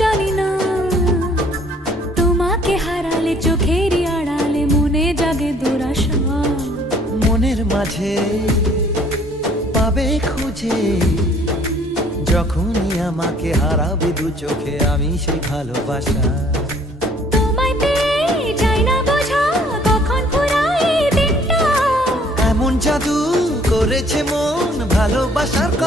জানি না, তোমাকে হারালে চোখেরই আড়ালে মনে জাগে দুরাশা। মনের মাঝে পাবে খুঁজে, যখনই আমাকে হারাবে দু চোখে আমি সেই ভালোবাসা। তোমায় পেয়ে যাই না বোঝা, কখন ফুরায় দিনটা। এমন জাদু করেছে মন ভালোবাসার কথা।